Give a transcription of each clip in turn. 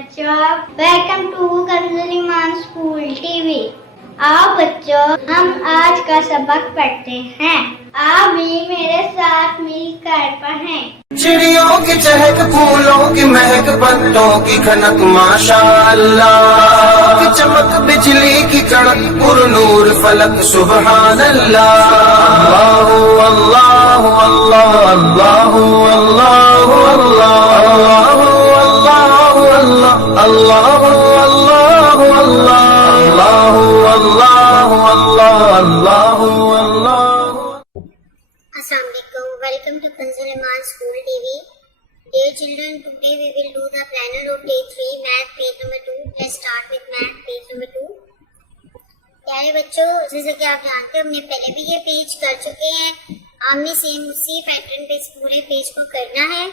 बच्चों, welcome to कंजुलीमान school TV. आओ बच्चों, हम आज का सबक पढ़ते हैं। आप भी मेरे साथ मिलकर पढ़ें। चिड़ियों की चहक, फूलों की महक, पत्तों की खनक, माशाअल्लाह की चमक, बिजली की कड़क, पुरनूर फलक, सुबहान अल्लाह। अल्लाह अल्लाह अल्लाह अल्लाह अल्लाह अल्लाह अल्लाह Assalamualaikum. Welcome to Kanzuliman School TV. Dear children, today we will do the planner of day 3, math page number 2. Let's start with math page number 2. प्यारे बच्चों, जैसे कि आप जानते हो हमने पहले भी ये पेज कर चुके हैं। हमने सेम उसी पैटर्न पे इस पूरे पेज को करना है।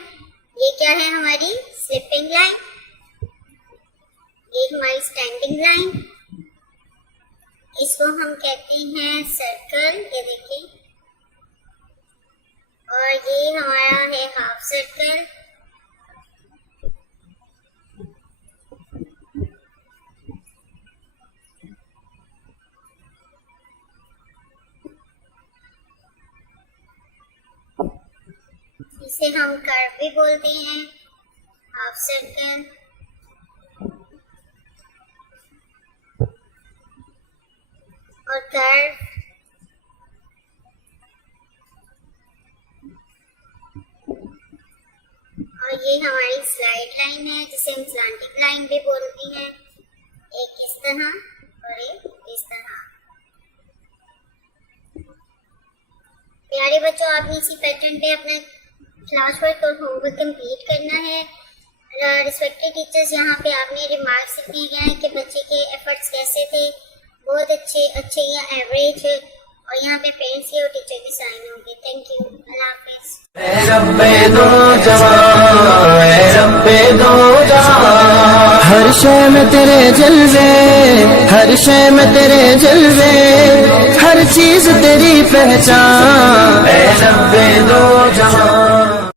ये क्या है हमारी स्लिपिंग लाइन, ये हमारी स्टैंडिंग लाइन, इसको हम कहते हैं सर्कल, ये देखिए, और ये हमारा है हाफ सर्कल, इसे हम कर्व भी बोलते हैं, हाफ सर्कल, और कर्व, और ये हमारी स्लाइड लाइन है जिसे हम स्लैंटिंग लाइन भी बोलते हैं। एक इस तरह और एक इस तरह। प्यारे बच्चों, आपने इसी पैटर्न पे अपना क्लास वर्क और होमवर्क कंप्लीट करना है। रिस्पेक्टेड टीचर्स, यहाँ पे आपने रिमार्क्स लिखे गए हैं कि बच्चे के एफर्ट्स कैसे थे, बहुत अच्छे, अच्छे या एवरेज, और यहाँ पे पेरेंट्स के और टीचर के साइन होंगे। थैंक यू, अल्लाह हाफिज। हर शय में तेरे जलवे, हर शय में तेरे जलवे, हर चीज तेरी पहचान, ऐ रब्बे दो जहां।